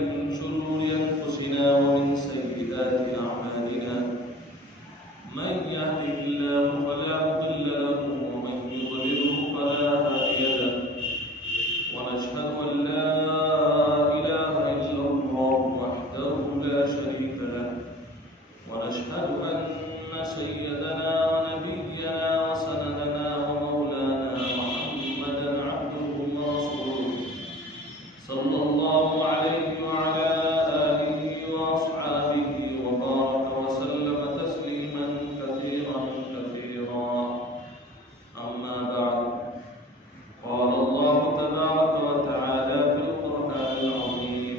من شرور أنفسنا ومن سيئات أعمالنا من يهده الله فلا مضل له ومن يضلله فلا هادي له ونشهد أن لا إله إلا الله وحده لا شريك له ونشهد أن سيدنا ونبينا وسندنا ومولانا محمدا عبده ورسوله صلى الله عليه وعلى آله وأصحابه وبارك وسلم تسليما كثيرا كثيرا أما بعد قال الله تبارك وتعالى في القرآن العظيم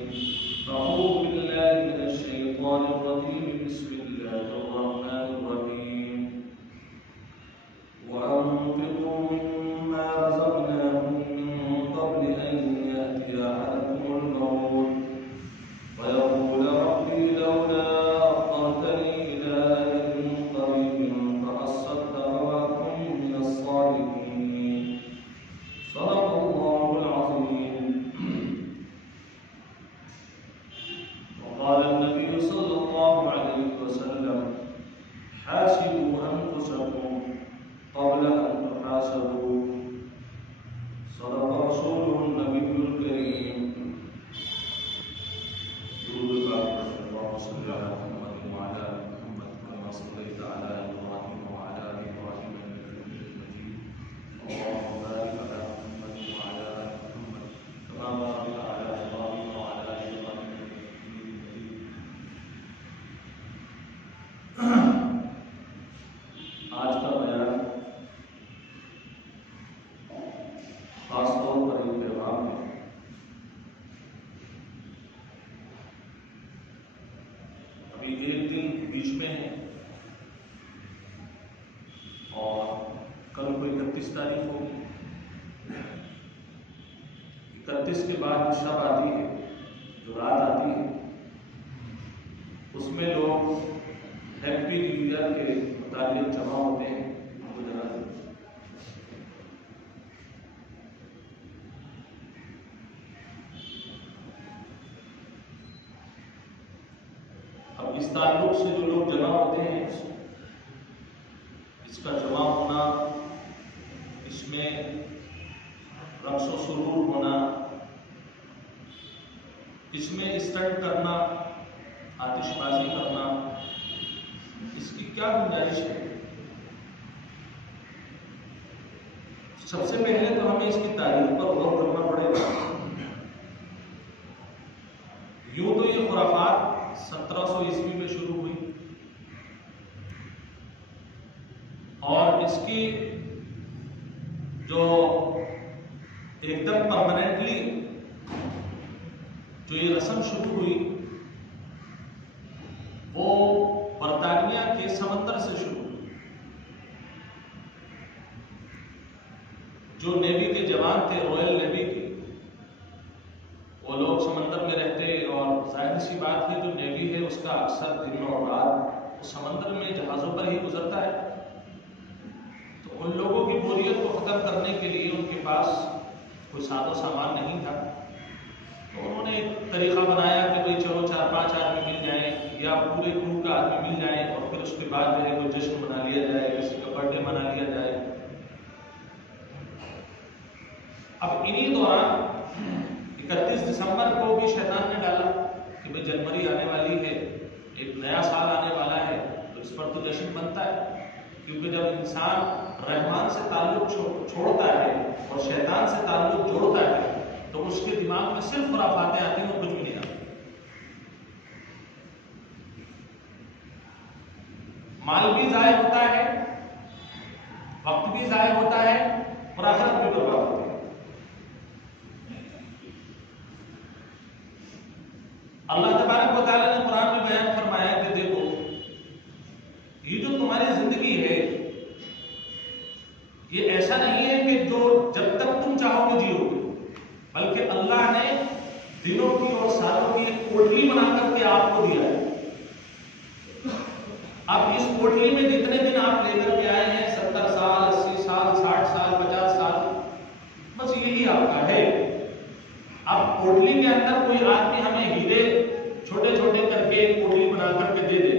أعوذ بالله من الشيطان الرجيم بسم الله الرحمن الرحيم وأنفقوا مما رزقناكم من قبل أن يأتي أحدكم الموت فيقول ربي لولا أخرتني إلى أجل قريب فأصدق وأكن من الصالحين صدق الله العظيم. وقال النبي صلى الله عليه وسلم حاسبوا أنفسكم قبل أن تحاسبوا صدق رسوله النبي الكريم. درود پاک اللهم صل على محمد وعلى آل محمد كما صليت على إبراهيم وعلى آل إبراهيم إنك حميد مجيد. اللهم بارك على محمد وعلى آل محمد كما باركت على إبراهيم وعلى آل إبراهيم إنك حميد مجيد. آج کا بیان خاص طور پر ایک پیغام ہے. ابھی ایک دن بیچ میں ہے اور کل کو 31 تاریخ ہوگی. 31 کے بعد شب آتی ہے، جو رات آتی ہے، اس میں لوگ ہیپی نیو ایئر کے متعلق جمع ہوتے ہیں. اب اس تعلق سے جو لوگ جمع ہوتے ہیں، اس کا جمع ہونا، اس میں رقص و سرور ہونا، اس میں اسٹنٹ کرنا، آتش بازی کرنا، اس کی کیا گنجائش ہے؟ سب سے پہلے تو ہمیں اس کی تاریخ پر غور کرنا پڑے گا. یوں تو یہ خرافات 1700 عیسوی میں شروع ہوئی اور اس کی جو ایک دم پرماننٹلی جو یہ رسم شروع ہوئی وہ برطانیہ کے سمندر سے شروع ہوئی. جو نیوی کے جوان تھے، رائل نیوی کے، وہ لوگ سمندر میں رہتے اور ظاہر سی بات ہے جو نیوی ہے اس کا اکثر دن اور رات سمندر میں جہازوں پر ہی گزرتا ہے. تو ان لوگوں کی بوریت کو ختم کرنے کے لیے ان کے پاس کوئی ساز و سامان نہیں تھا. تو انہوں نے ایک طریقہ بنایا کہ بھئی چلو 4-5 آدمی مل جائیں یا پورے کرو کا آدمی مل جائیں اور پھر اس کے بعد جو ہے کوئی جشن منا لیا جائے، کسی کا برتھ ڈے منا لیا جائے. اب انہی دوران 31 دسمبر کو بھی شیطان نے ڈالا کہ بھئی جنوری آنے والی ہے، ایک نیا سال آنے والا ہے، تو اس پر تو جشن بنتا ہے. کیونکہ جب انسان رحمان سے تعلق چھوڑتا ہے اور شیطان سے تعلق جوڑتا ہے تو اس کے دماغ میں صرف خرافاتیں آتی ہیں اور کچھ بھی نہیں آتی. مال بھی ضائع ہوتا ہے، وقت بھی ضائع ہوتا ہے اور آخرت بھی برباد ہوتی ہے. اللہ تبارک و تعالیٰ نے قرآن میں بیان فرمایا کہ دیکھو یہ جو تمہاری زندگی ہے یہ ایسا نہیں ہے کہ جو جب تک تم چاہو گے جیو گے، بلکہ اللہ نے دنوں کی اور سالوں کی ایک کوٹلی بنا کر کے آپ کو دیا ہے. اب اس کوٹلی میں جتنے دن آپ لے کر کے آئے ہیں 70 سال 80 سال 60 سال 50 سال بس یہی آپ کا ہے. اب पोटली के अंदर कोई आदमी हमें हीरे छोटे छोटे करके पोटली बना करके दे दे,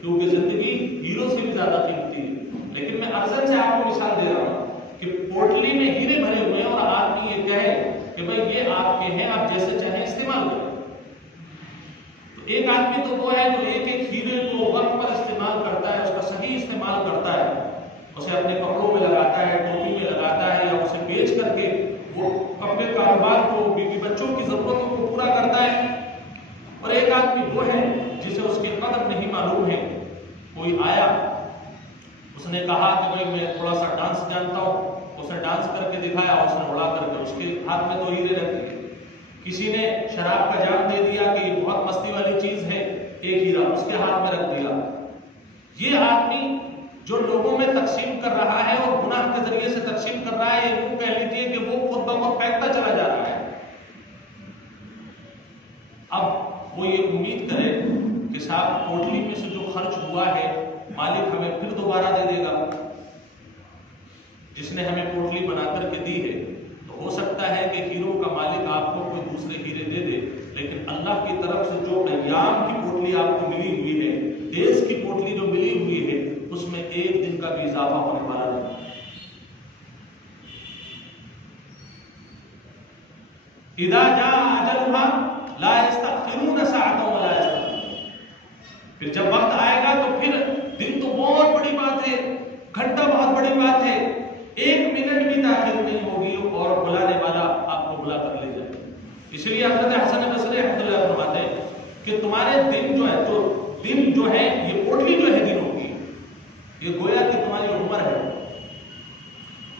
क्योंकि जिंदगी हीरो से भी ज्यादा कीमती है। लेकिन मैं अरसन से आपको मिसाल दे रहा हूं कि पोटली में हीरे भरे हुए हैं और आदमी ये कहे कि भाई ये आपके हैं, आप जैसे चाहें इस्तेमाल करें। तो एक आदमी तो वो है जो एक एक हीरे को वक्त पर इस्तेमाल करता है, उसका सही इस्तेमाल करता है, उसे अपने कपड़ों में लगाता है, टोपी में लगाता है, या उसे बेच करके वो अपने कारोबार को, बीवी बच्चों की जरूरतों को पूरा करता है। और एक आदमी वो है जिसे उसकी कदर नहीं मालूम है। कोई आया, उसने कहा कि भाई मैं थोड़ा सा डांस जानता हूं, उसने डांस करके दिखाया, उसने उड़ा करके उसके हाथ में तो हीरे रख दिए। किसी ने शराब का जाम दे दिया कि बहुत मस्ती वाली चीज है, एक हीरा उसके हाथ में रख दिया। ये आदमी जो लोगों में तकसीम कर रहा है और गुनाह के जरिए से तकसीम कर रहा है, ये यूं कह लीजिए कि वो खुद ब खुद फेंकता चला जा रहा है। अब वो ये उम्मीद करे कि साहब पोटली में से जो खर्च हुआ है मालिक हमें फिर दोबारा दे देगा। जिसने हमें पोटली बनाकर के दी है, तो हो सकता है कि हीरो का मालिक आपको कोई दूसरे हीरे दे दे, लेकिन अल्लाह की तरफ से जो अय्याम की पोटली आपको मिली हुई है, डेज की पोटली जो मिली हुई है, उसमें एक दिन का भी इजाफा होने वाला नहीं। इदा जा अजलुहा ला यस्तखिरून सअतन वला यस्तक़दीमून। फिर जब वक्त आएगा तो फिर दिन तो बहुत बड़ी बात है, घंटा बहुत बड़ी बात है, एक मिनट भी ताखिर नहीं होगी और बुलाने वाला आपको बुला कर ले जाए। इसलिए हज़रत हसन बसरी रहमतुल्लाह फरमाते हैं कि तुम्हारे दिन जो है, तो दिन जो है, ये पोटली जो है दिनों की, ये गोया कि तुम्हारी उम्र है,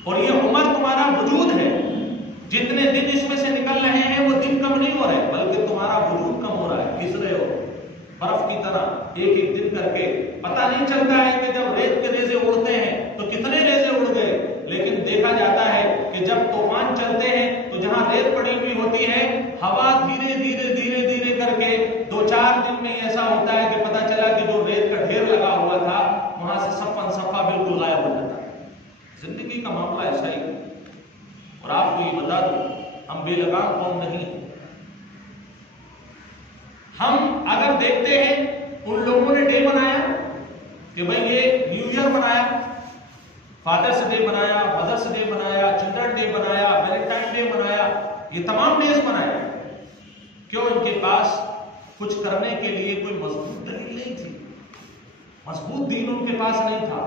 और ये उम्र तुम्हारा वजूद है। जितने दिन इसमें से निकल रहे हैं वो दिन कम नहीं हो रहे, बल्कि तुम्हारा वजूद कम हो रहा है, घिस रहे हो बर्फ की तरह एक एक दिन करके। पता नहीं चलता है कि जब रेत के रेजे उड़ते हैं तो कितने रेजे उड़ गए, लेकिन देखा जाता है कि जब तूफान चलते हैं तो जहां रेत पड़ी हुई होती है, हवा धीरे धीरे धीरे धीरे करके 2-4 दिन में ऐसा होता है कि पता चला कि जो रेत का ढेर लगा हुआ था वहां से सफन सफा बिल्कुल गायब हो जाता है। जिंदगी का मामला ऐसा ही है। और आपको ये बता दूं, हम बेलगाम कौम नहीं। हम अगर देखते हैं उन लोगों ने डे बनाया कि भाई ये न्यू ईयर बनाया, फादर्स डे बनाया, मदर्स डे बनाया, चिल्ड्रन डे बनाया, वैलेंटाइन डे बनाया, ये तमाम डेज बनाए, क्यों? इनके पास कुछ करने के लिए कोई मजबूत दलील नहीं थी, मजबूत दीन उनके पास नहीं था,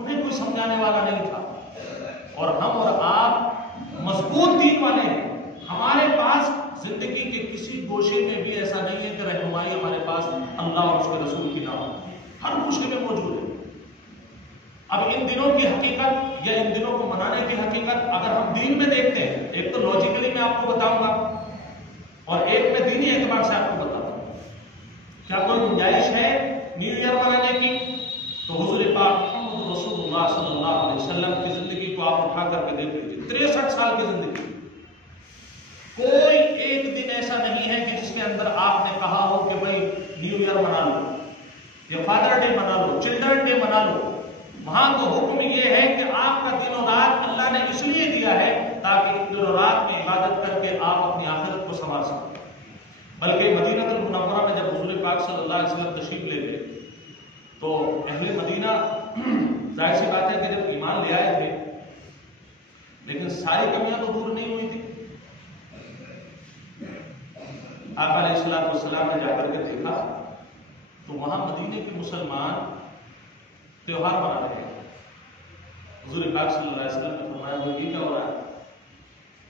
उन्हें कोई समझाने वाला नहीं था। और हम और आप मजबूत दीन वाले हैं। हमारे पास जिंदगी के किसी गोशे में भी ऐसा नहीं है कि रहनुमाई हमारे पास अल्लाह और उसके रसूल की ना हो, हर गोशे में मौजूद है। अब इन दिनों की हकीकत या इन दिनों को मनाने की हकीकत अगर हम दीन में देखते हैं, एक तो लॉजिकली मैं आपको बताऊंगा और एक में दीनी एतबार से आपको बताऊंगा। क्या कोई गुंजाइश है न्यू ईयर मनाने की? तो हुजूर पाक मोहम्मद रसूलुल्लाह सल्लल्लाहु अलैहि वसल्लम की जिंदगी को आप उठा करके देख लीजिए, 63 साल की जिंदगी, कोई एक दिन ऐसा नहीं है कि जिसके अंदर आपने कहा हो कि भाई न्यू ईयर मना लो या फादर डे मना लो, चिल्ड्रन डे मना लो। वहां तो हुक्म यह है कि आपका दिन और रात अल्लाह ने इसलिए दिया है ताकि दिन और रात में इबादत करके आप अपनी आखिरत को संवार सकें। बल्कि मदीनतुल मुनव्वरा में जब हुजूर पाक सल्लल्लाहु अलैहि वसल्लम तशरीफ ले गए तो अहले मदीना जाहिर सी बात है कि जब ईमान ले आए थे, लेकिन सारी कमियां तो दूर नहीं हुई थी। आप अलैहिस्सलाम ने जाकर के देखा तो वहां मदीने के मुसलमान त्योहार मना रहे हैं। हुजूर पाक सल्लल्लाहु अलैहि वसल्लम ने फरमाया वो ये क्या हो रहा है?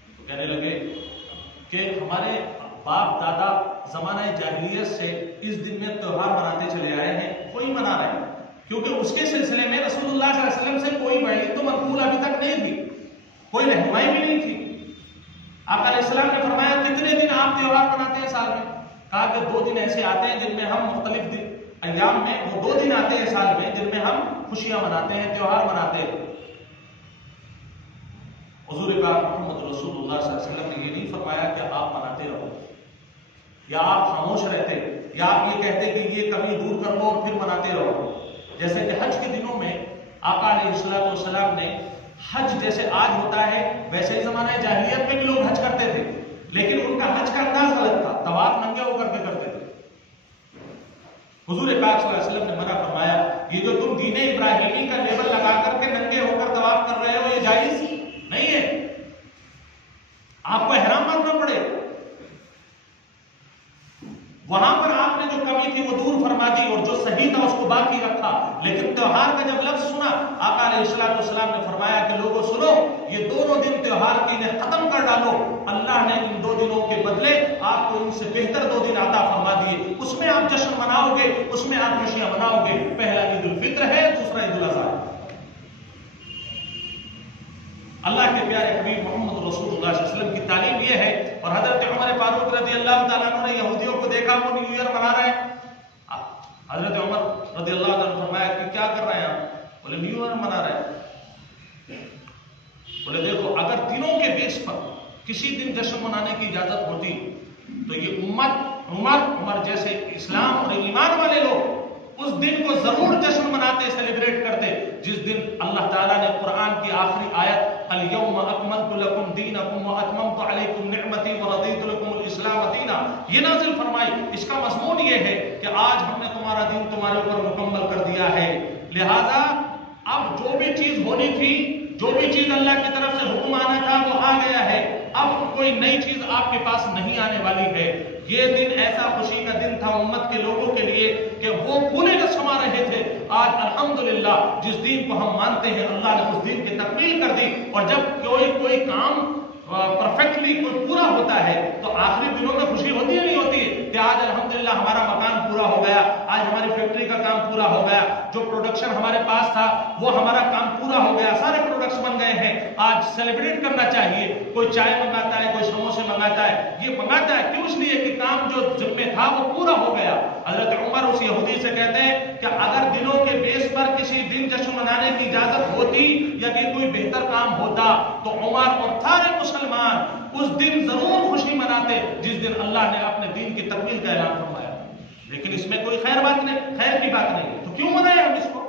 तो कहने लगे कि हमारे बाप दादा जमाना जाहिलियत से इस दिन में त्योहार मनाते चले आए हैं, कोई मना रहे हैं, क्योंकि उसके सिलसिले में रसूलुल्लाह सल्लल्लाहु अलैहि वसल्लम से कोई वही तो मकबूल अभी तक नहीं थी, कोई रहनुमाई भी नहीं थी। आका अलैहिस्सलाम ने फरमाया कितने दिन आप त्योहार मनाते हैं साल में? कहा कि 2 दिन ऐसे आते हैं जिनमें हम मुख्तलिफ दिन अय्याम में, वो 2 दिन आते हैं साल में जिनमें हम खुशियां मनाते हैं, त्योहार मनाते हैं। हुजूर पाक मोहम्मद रसूलुल्लाह सल्लल्लाहु अलैहि वसल्लम ने ये नहीं फरमाया कि आप मनाते रहो या आप खामोश रहते या आप ये कहते कि ये कमी दूर कर लो और फिर मनाते रहो। जैसे कि हज के दिनों में आका अलैहिस्सलाम ने हज जैसे आज होता है वैसे ही जमाने जाहिलियत में भी लोग हज करते थे, لیکن ان کا حج کا انداز غلط تھا، طواف ننگے ہو کر کے کرتے تھے۔ حضور پاک صلی اللہ علیہ وسلم نے منع فرمایا یہ جو تم دین ابراہیمی کا لیبل لگا کر کے ننگے ہو کر طواف کر رہے ہو یہ جائز نہیں ہے، آپ کو احرام باندھنا پڑے۔ وہاں پر آپ نے جو کمی تھی وہ دور فرما دی اور جو صحیح تھا اس کو باقی رکھا، لیکن تہوار کا جب لفظ سنا آقا علیہ السلام نے فرمایا کہ لوگوں سنو، یہ دونوں دن تہوار کی انہیں ختم کر ڈالو، اللہ نے ان 2 دنوں کے بدلے آپ کو ان سے بہتر 2 دن عطا فرما دیے، اس میں آپ جشن مناؤ گے، اس میں آپ خوشیاں مناؤ گے۔ پہلا عید الفطر ہے، دوسرا عید الاضحیٰ ہے۔ اللہ کے پیارے حبیب محمد رسول اللہ صلی اللہ علیہ وسلم کی تعلیم یہ ہے، اور حضرت عمر فاروق رضی اللہ تعالیٰ عنہ نے یہودیوں کو دیکھا وہ نیو ایئر منا رہے ہیں، حضرت عمر رضی اللہ تعالیٰ عنہ نے فرمایا کہ کیا کر رہے ہیں آپ؟ بولے نیو ایئر منا رہے ہیں۔ بولے دیکھو اگر دنوں کے بیس پر کسی دن جشن منانے کی اجازت ہوتی تو یہ عمر جیسے اسلام اور ایمان والے لوگ اس دن کو ضرور جشن مناتے، سیلیبریٹ کرتے، جس دن اللہ تعالیٰ نے قرآن کی آخری آیت اليوم اکملت لکم دینکم واتممت علیکم نعمتی ورضیت لکم الاسلام دینا یہ نازل فرمائی۔ اس کا مضمون یہ ہے کہ آج ہم نے تمہارا دین تمہارے اوپر مکمل کر دیا ہے، لہذا اب جو بھی چیز ہونی تھی، جو بھی چیز اللہ کی طرف سے حکم آنا تھا وہ آ گیا ہے، اب کوئی نئی چیز آپ کے پاس نہیں آنے والی ہے۔ یہ دن ایسا خوشی کا دن تھا امت کے لوگوں کے لیے کہ وہ پونے کا سما رہے تھے۔ آج الحمدللہ جس دین کو ہم مانتے ہیں اللہ نے اس دین کی تکمیل کر دی، اور جب کوئی کام پرفیکٹلی کوئی پورا ہوتا ہے تو آخری دنوں میں خوشی ہوتی ہے نہیں ہوتی ہے کہ آج الحمدللہ ہمارا مکان پورا ہو گیا، آج ہماری فیکٹری کا کام پورا ہو گیا، جو پروڈکشن ہمارے پاس تھا وہ ہمارا کام پورا ہو گیا، سارے پروڈکٹس بن گئے ہیں، آج سیلیبریٹ کرنا چاہیے۔ کوئی چائے منگاتا ہے، کوئی سموسے منگاتا ہے، یہ منگاتا ہے کیوں؟ اس لیے کہ کام جو جب میں تھا وہ پورا ہو گیا۔ حضرت عمر اس یہودی سے کہتے ہیں کہ اگر دنوں کے بیس پر کسی دن جشن منانے کی اجازت ہوتی یا کہ کوئی بہتر کام ہوتا تو عمر اور سارے مسلمان اس دن ضرور خوشی مناتے جس دن اللہ نے اپنے دین کی تکمیل کا اعلان فرمایا، لیکن اس میں کوئی خیر کی بات نہیں ہے، تو کیوں منائے ہم اس کو؟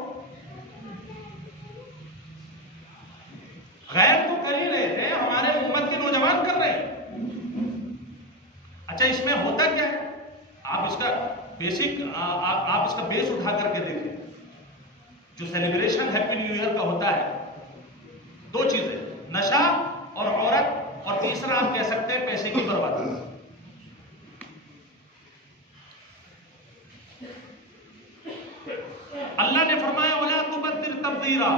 غیر تو کر ہی رہے تھے، ہمارے امت کے نوجوان کر رہے ہیں۔ اچھا اس میں ہوتا کیا ہے؟ آپ اس کا بیسک آپ اس کا بیس اٹھا کر کے دیکھیں۔ جو سیلیبریشن ہیپی نیو ایئر کا ہوتا ہے 2 چیزیں، نشہ اور عورت، اور تیسرا آپ کہہ سکتے ہیں پیسے کی بربادی۔ اللہ نے فرمایا وَلَا تُبَذِّرْ تَبْذِيرًا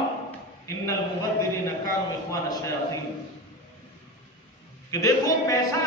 إِنَّ الْمُبَذِّرِينَ كَانُوا إِخْوَانَ الشَّيَاطِينَ، کہ دیکھو پیسہ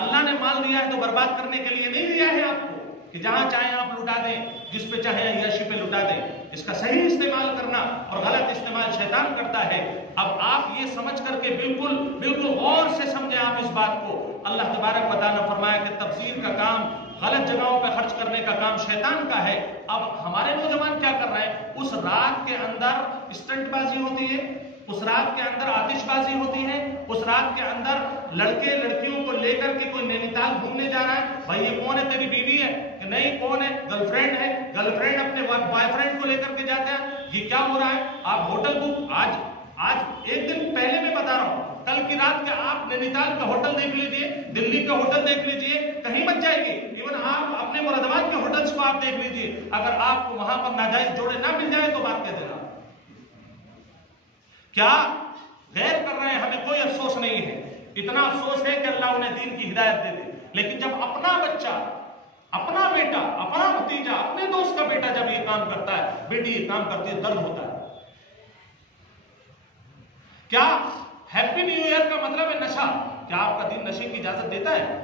اللہ نے مال دیا ہے تو برباد کرنے کے لیے نہیں دیا ہے آپ کو کہ جہاں چاہیں آپ لٹا دیں، جس پہ چاہیں عیاشی پہ لٹا دیں۔ اس کا صحیح استعمال کرنا اور غلط استعمال شیطان کرتا ہے۔ اب آپ یہ سمجھ کر کے بالکل غور سے سمجھیں آپ اس بات کو۔ اللہ تبارک و تعالیٰ نے فرمایا کہ تفسیر کا کام، غلط جگہوں پہ خرچ کرنے کا کام شیطان کا ہے۔ اب ہمارے نوجوان کیا کر رہے ہیں؟ اس رات کے اندر اسٹنٹ بازی ہوتی ہے، اس رات کے اندر آتش بازی ہوتی ہے، اس رات کے اندر لڑکے لڑکیوں کو لے کر کے کوئی نینی تال گھومنے جا رہا ہے۔ بھائی یہ کون ہے؟ تیری بیوی ہے کہ نہیں؟ کون ہے؟ گرل فرینڈ ہے۔ گرل فرینڈ اپنے بوائے فرینڈ کو لے کر کے جاتے ہیں۔ یہ کیا ہو رہا ہے؟ آپ ہوٹل بک آج ایک دن پہلے میں بتا رہا ہوں، کل کی رات کے آپ نینی تال کا ہوٹل دیکھ لیجئے، دلی کا ہوٹل دیکھ لیجئے، کہیں بچ جائے گی۔ ایون آپ اپنے مراد آباد کے ہوٹلس کو آپ دیکھ لیجئے، اگر آپ کو وہاں پر ناجائز جوڑے نہ مل جائے تو بات کہہ دینا۔ کیا غیر کر رہے ہیں؟ ہمیں کوئی افسوس نہیں ہے، اتنا افسوس ہے کہ اللہ انہیں دین کی ہدایت دے دے، لیکن جب اپنا بچہ، اپنا بیٹا، اپنا بھتیجا، اپنے دوست کا بیٹا جب یہ کام کرتا ہے، بیٹی یہ کام کرتی ہے، درد ہوتا ہے۔ کیا ہیپی نیو ایئر کا مطلب ہے نشہ؟ کیا آپ کا دین نشے کی اجازت دیتا ہے؟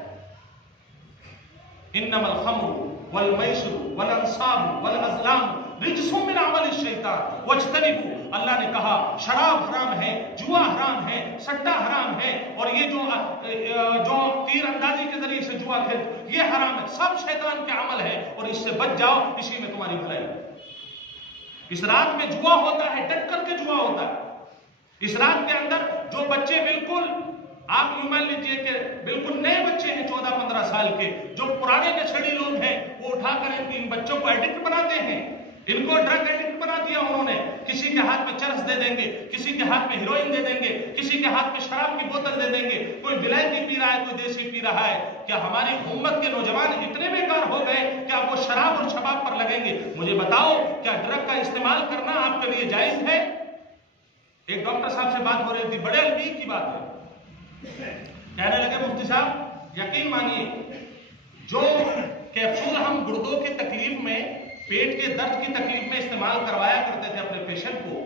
انما الخمر والمیسر والانصاب والازلام رجس من عمل الشیطان واجتنبوا، اللہ نے کہا شراب حرام ہے، جوا حرام ہے، سٹا حرام ہے، اور یہ جو تیر اندازی کے ذریعے سے جوا کھیل یہ حرام ہے، سب شیطان کے عمل ہے، اور اس سے بچ جاؤ، اسی میں تمہاری بھلائی ہے۔ اس رات میں جوا ہوتا ہے، ڈٹ کر کے جوا ہوتا ہے۔ اس رات کے اندر جو بچے بالکل آپ یوں مان لیجئے کہ بالکل نئے بچے ہیں 14-15 سال کے، جو پرانے نشیڑی لوگ ہیں وہ اٹھا کر ان بچوں کو ایڈکٹ بناتے ہیں، ان کو ڈرگ ایڈکٹ बना दिया उन्होंने। किसी के हाथ में चरस दे देंगे, किसी के हाथ में हीरोइन दे देंगे, किसी के हाथ में शराब की बोतल दे देंगे, कोई विलायती पी रहा है, कोई देसी पी रहा है। क्या हमारी उम्मत के नौजवान इतने बेकार हो गए कि अब वो शराब और शबाब पर लगेंगे? मुझे बताओ, क्या ड्रग का इस्तेमाल करना आपके लिए जायज है? एक डॉक्टर साहब से बात हो रही थी, बड़े अलमीर की बात है, कहने लगे मुफ्ती साहब यकीन मानिए, जो कैप्सूल हम गुर्दों की तकलीफ में, पेट के दर्द की तकलीफ में इस्तेमाल करवाया करते थे अपने पेशेंट को,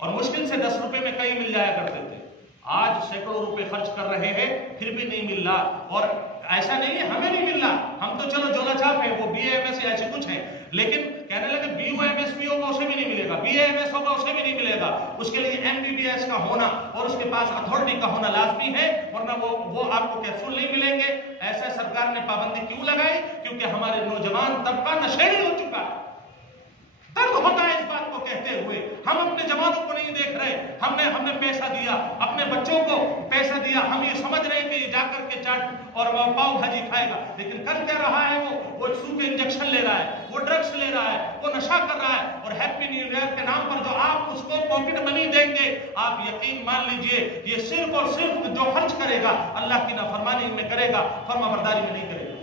और मुश्किल से 10 रुपए में कई मिल जाया करते थे, आज सैकड़ों रुपए खर्च कर रहे हैं फिर भी नहीं मिल रहा। और ऐसा नहीं है हमें नहीं मिल रहा, हम तो चलो जोला छाप है, वो BAMS ऐसे कुछ है, लेकिन कहने लगे BOMS भी होगा उसे भी नहीं मिलेगा, BAMS होगा उसे भी नहीं मिलेगा। उसके लिए MBBS का होना और उसके पास अथॉरिटी का होना लाजमी है, वरना वो आपको कैप्सूल नहीं मिलेंगे। ऐसा सरकार ने पाबंदी क्यों लगाई? क्योंकि हमारे नौजवान तबका नशेड़ी हो चुका है। दर्द होता है इस बात को कहते हुए। हम अपने जवानों को नहीं देख रहे, हमने पैसा दिया, अपने बच्चों को पैसा दिया, हम ये समझ रहे हैं कि ये जाकर के चाट और पाव भाजी खाएगा, लेकिन कर क्या रहा है? वो सूखे इंजेक्शन ले रहा है, वो ड्रग्स ले रहा है, वो नशा कर रहा है, और हैप्पी न्यू ईयर के नाम पर जो आप उसको पॉकेट मनी देंगे, आप यकीन मान लीजिए ये सिर्फ और सिर्फ जो खर्च करेगा अल्लाह की नाफरमानी में करेगा, फर्माबरदारी में नहीं करेगा।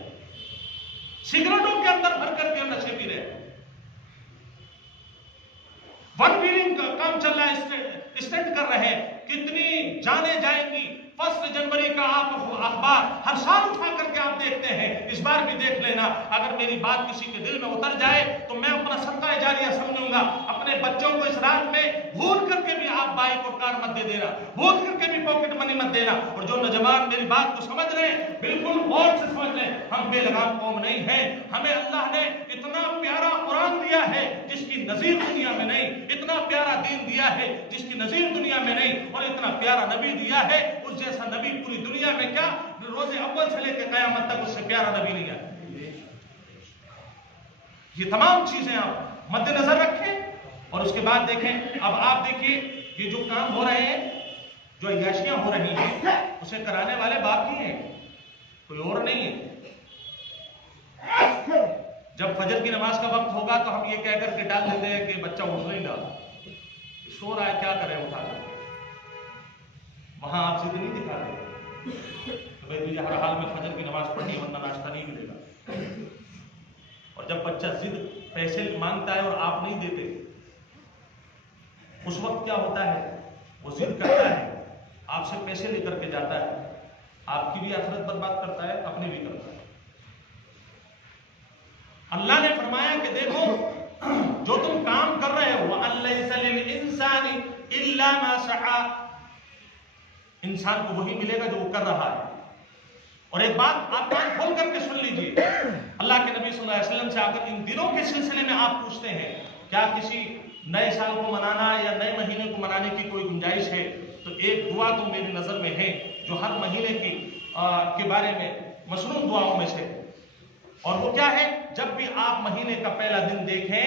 सिगरेटों के अंदर भर करके नशे पी रहे, वन व्हीलिंग का काम चल रहा है, स्टंट कर रहे हैं, कितनी जाने जाएंगी। 1 जनवरी का आप अखबार हर साल उठा करके आप देखते हैं, इस बार भी देख लेना। अगर मेरी बात किसी के दिल में उतर जाए तो मैं अपना सदका जारिया समझूंगा। अपने बच्चों को इस रात में भूल करके भी आप बाइक और कार मत दे देना, भूल करके भी पॉकेट मनी मत देना। और जो नौजवान मेरी बात को समझ रहे हैं, बिल्कुल गौर से समझ लें, हम बेलगाम कौम नहीं है। हमें अल्लाह ने इतना प्यारा कुरान दिया है जिसकी नजीर दुनिया में नहीं, इतना प्यारा दीन दिया है जिसकी नजीर दुनिया में नहीं, और इतना प्यारा नबी दिया है, उस जैसा नबी पूरी दुनिया में क्या, रोजे अव्वल से लेकर कयामत तक उससे प्यारा नबी नहीं है। ये तमाम चीजें आप मद्देनजर रखें और उसके बाद देखें। अब आप देखिए ये जो काम हो रहे हैं, जो अय्याशियां हो रही हैं, उसे कराने वाले बाप ही हैं, कोई और नहीं है। जब फजर की नमाज का वक्त होगा तो हम ये कहकर के डाल देते हैं कि बच्चा उठ नहीं रहा, सो रहा है, क्या करें उठा कर। वहां आप जिद नहीं दिखा रहे तो भाई तुझे हर हाल में फजर की नमाज पढ़नी है, वरना नाश्ता नहीं मिलेगा। और जब बच्चा जिद पैसे मांगता है और आप नहीं देते, उस वक्त क्या होता है? वो जिद करता है, आपसे पैसे लेकर के जाता है, आपकी भी आखिरत बर्बाद करता है, अपनी भी करता है। अल्लाह ने फरमाया कि देखो जो तुम काम कर रहे हो, अलैसा लिल इंसानी इल्ला मा सआ, इंसान को वही मिलेगा जो वो कर रहा है। और एक बात आप कान खोल करके सुन लीजिए, अल्लाह के नबी सल्लल्लाहु अलैहि वसल्लम से आकर इन दिनों के सिलसिले में आप पूछते हैं क्या किसी नए साल को मनाना या नए महीने को मनाने की कोई गुंजाइश है? तो एक दुआ तो मेरी नजर में है जो हर महीने की के बारे में मसनून दुआओं में से, और वो क्या है? जब भी आप महीने का पहला दिन देखें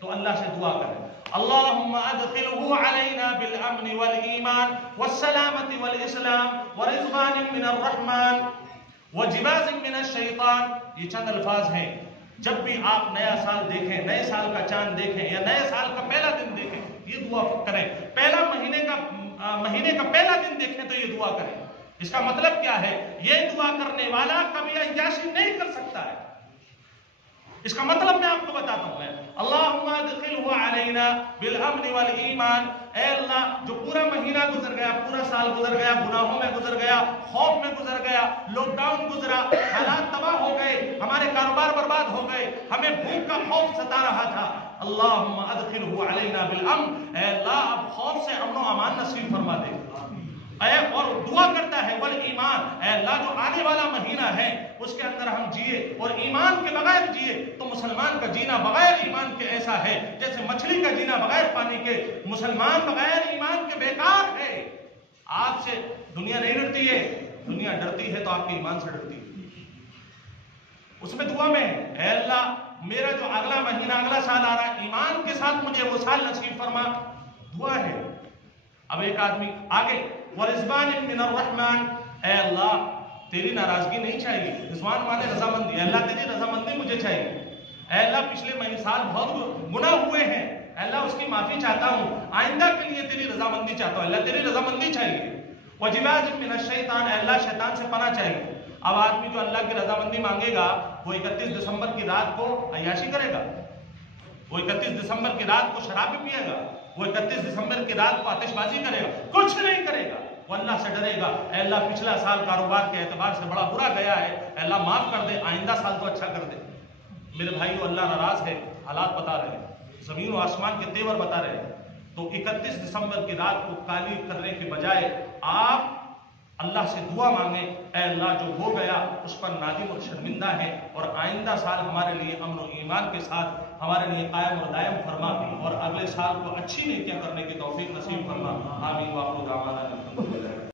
तो अल्लाह से दुआ करें, अल्लाहुम्मा अदखिलहु अलैना बिल अम्न वल ईमान वस्सलामति वल इस्लाम व रिज़वानिन मिनर रहमान व जिबाजिन मिनश शैतान। ये चंद अल्फाज हैं। जब भी आप नया साल देखें, नए साल का चांद देखें या नए साल का पहला दिन देखें, ये दुआ करें। पहला महीने का पहला दिन देखें तो ये दुआ करें। इसका मतलब क्या है? ये दुआ करने वाला कभी अय्याशी नहीं कर सकता है। इसका मतलब मैं आपको बताता हूं। मैं अल्लाहुम्मा अदखिलहु अलैना बिल अम्न वल ईमान, ऐ अल्लाह जो पूरा महीना गुजर गया, पूरा साल गुजर गया, गुनाहों में गुजर गया, खौफ में गुजर गया, लॉकडाउन गुजरा, हालात तबाह हो गए, हमारे कारोबार बर्बाद हो गए, हमें भूख का खौफ सता रहा था, अल्लाहुम्मा अदखिलहु अलैना बिल अम्न, ऐ अल्लाह अब खौफ से अमन व अमान नसीब फरमा दे। और दुआ करता है वल ईमान, अल्लाह जो आने वाला महीना है उसके अंदर हम जिए और ईमान के बगैर जिए तो मुसलमान का जीना बगैर ईमान के ऐसा है जैसे मछली का जीना बगैर पानी के। मुसलमान बगैर ईमान के बेकार है। आपसे दुनिया नहीं डरती है, दुनिया डरती है तो आपके ईमान से डरती है। उसमें दुआ में अल्लाह मेरा जो अगला महीना अगला साल आ रहा है ईमान के साथ मुझे वो साल नसीब फरमा, दुआ है। अब एक आदमी आगे वरिज़वानिन मिनर रहमान, ऐ अल्लाह तेरी नाराजगी नहीं चाहिए, रिज़वान माने रजामंदी, अल्लाह तेरी रजामंदी मुझे चाहिए। ऐ अल्लाह पिछले महीने साल बहुत गुनाह हुए हैं, اللہ اس کی معافی چاہتا ہوں، آئندہ کے لیے تیری رضامندی چاہتا ہوں، اللہ تیری رضامندی چاہیے۔ وجلاج من الشیطان، اللہ شیطان سے پناہ چاہیے۔ اب آدمی جو اللہ کی رضامندی مانگے گا وہ 31 دسمبر کی رات کو عیاشی کرے گا، وہ 31 دسمبر کی رات کو شراب بھی پیے گا، وہ 31 دسمبر کی رات کو آتش بازی کرے گا، کچھ نہیں کرے گا۔ وہ اللہ سے ڈرے گا، اے اللہ پچھلا سال کاروبار کے اعتبار سے بڑا برا گیا ہے، اے اللہ معاف کر دے، آئندہ سال تو اچھا کر دے۔ میرے بھائیو، اللہ ناراض ہے، حالات بتا رہے ہیں، زمین و آسمان کے تیور بتا رہے ہیں۔ تو 31 دسمبر کی رات کو کالی کرنے کے بجائے آپ اللہ سے دعا مانگیں، اے اللہ جو ہو گیا اس پر نادم اور شرمندہ ہے، اور آئندہ سال ہمارے لیے امن و ایمان کے ساتھ ہمارے لیے قائم اور دائم فرما، اور اگلے سال کو اچھی نیکیاں کرنے کی توفیق نصیب فرما۔ آمین۔ وآخر دعوانا الحمدللہ۔